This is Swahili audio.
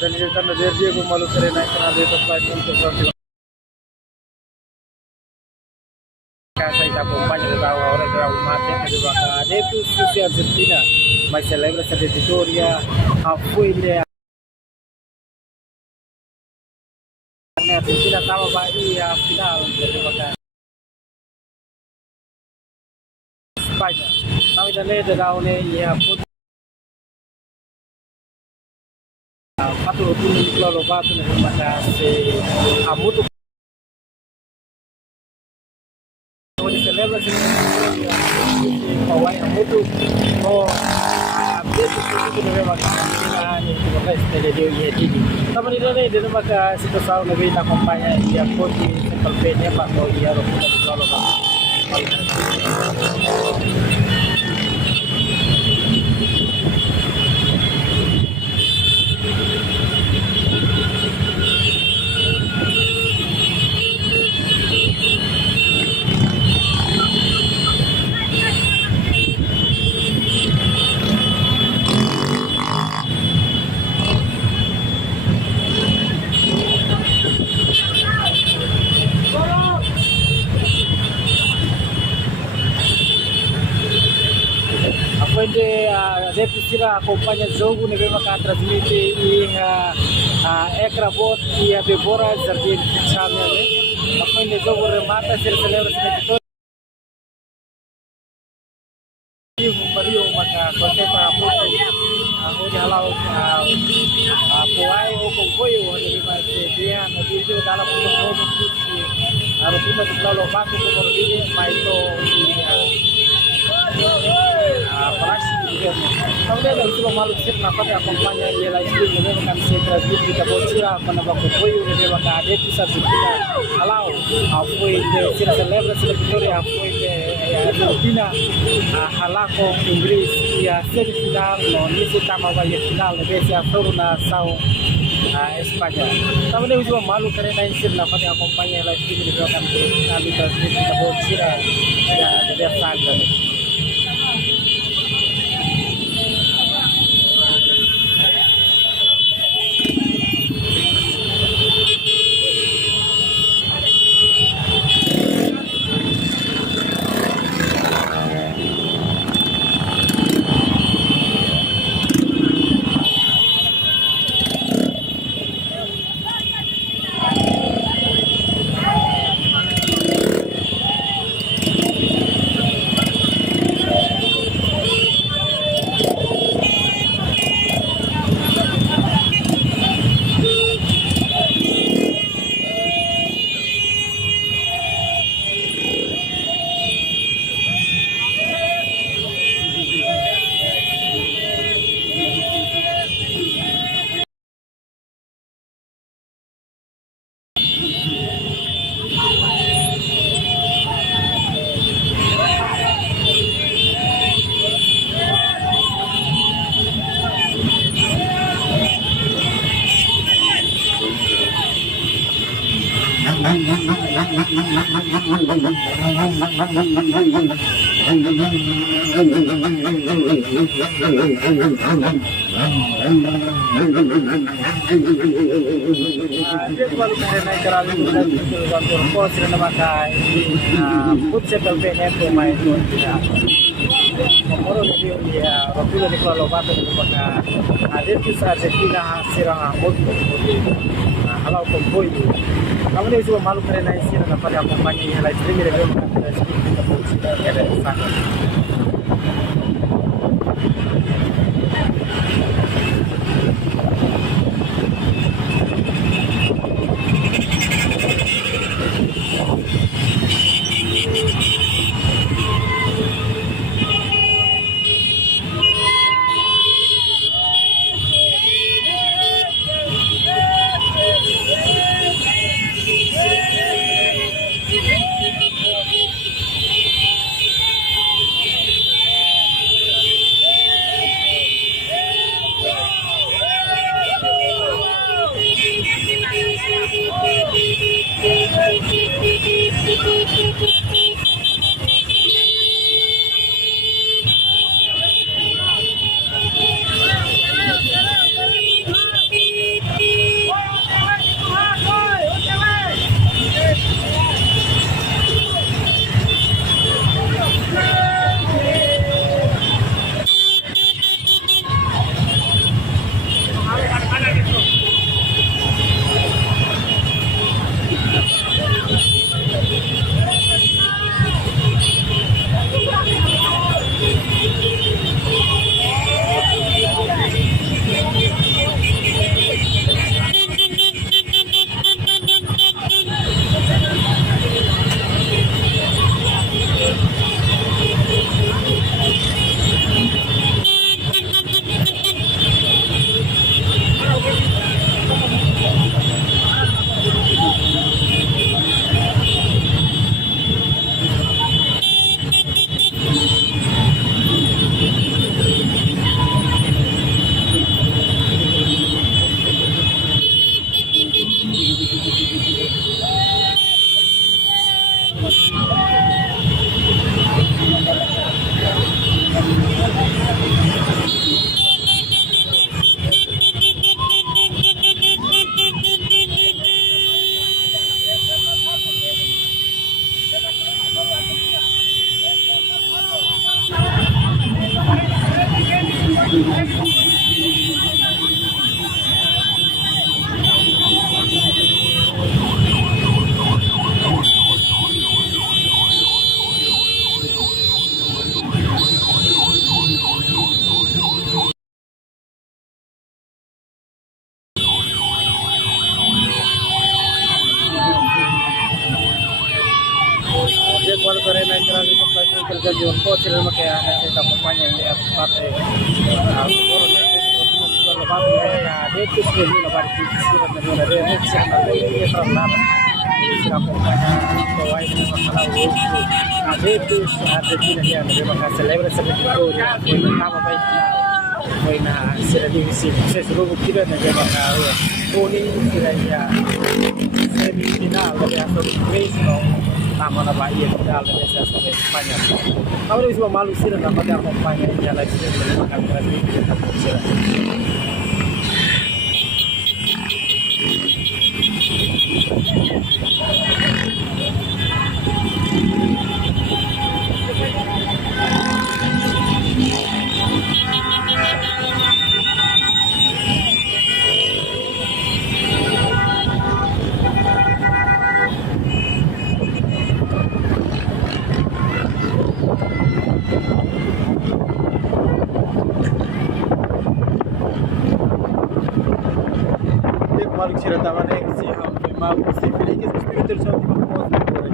dan cerita Diego Maluku naik ke nabi terbaik untuk berarti saya tak banyak tahu orang orang mati di bawah ada itu sisi Argentina mais celebra essa vitória foi de Argentina estava Bahia final dari bawah Spanya tapi dan ada tahun ini ya pun patut untuk lalu batu dari bawah se amutu celebra pawai amutu oh update itu memang Tapi di maka situação na vida acompanha e a fonte sempre bem para o dia do futebol. Deve precisa acompanhar o jogo, né? Vamos cá transmitir e Ecrabot e a Bebora Jardim Channel, né? Depois do jogo remata, se celebra essa vitória. Mario maka konsep muito onde halau poai ou comboio onde vai ser dia no vídeo dalam untuk harus kita selalu masuk ke ini maito Kemudian dari itu malu sih kenapa dia kompanya dia lagi ini bukan sentra di Kabocira penambah kopoyo ini maka ada pusat kita halau apa itu sila celebra sila victoria apa itu Argentina halako Inggris ya semifinal no nisi tama ya final lebih siap turun na sau Espanya. Kemudian juga malu karena ini sih kenapa dia kompanya lagi ini bukan kami di Kabocira ya dari sana. Halau komboio. Kemudian juga malu karena isi dan pada kompanya yang lain sering mereka mengatakan kita polisi ada di sana. sila naman kaya nasa ito kumpanya hindi at parte siguro na ito sila labang na dito sila yung labang sila na muna rin sila na rin yung traslada sila kumpanya kawai na makalaw na dito sa Argentina yan na makaselebra sa Victoria kung tama ba ito na kung na sila din sa sulubog sila na kunin sila niya semi-final dari hasil race no tama na ba iya final dari sa Espanya. Kamu bisa malu sila na pada kumpanya niya live stream na makatransmit sa sila. Malu sila tama na yung si Malu si Felix Espiritu sa mga pose na po rin.